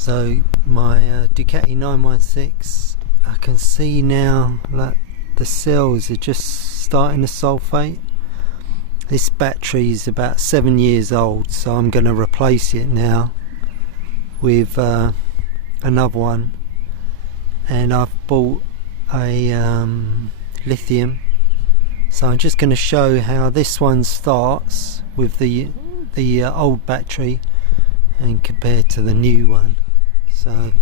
So my Ducati 916, I can see now that the cells are just starting to sulfate. This battery is about 7 years old, so I'm going to replace it now with another one, and I've bought a lithium. So I'm just going to show how this one starts with the old battery and compared to the new one. So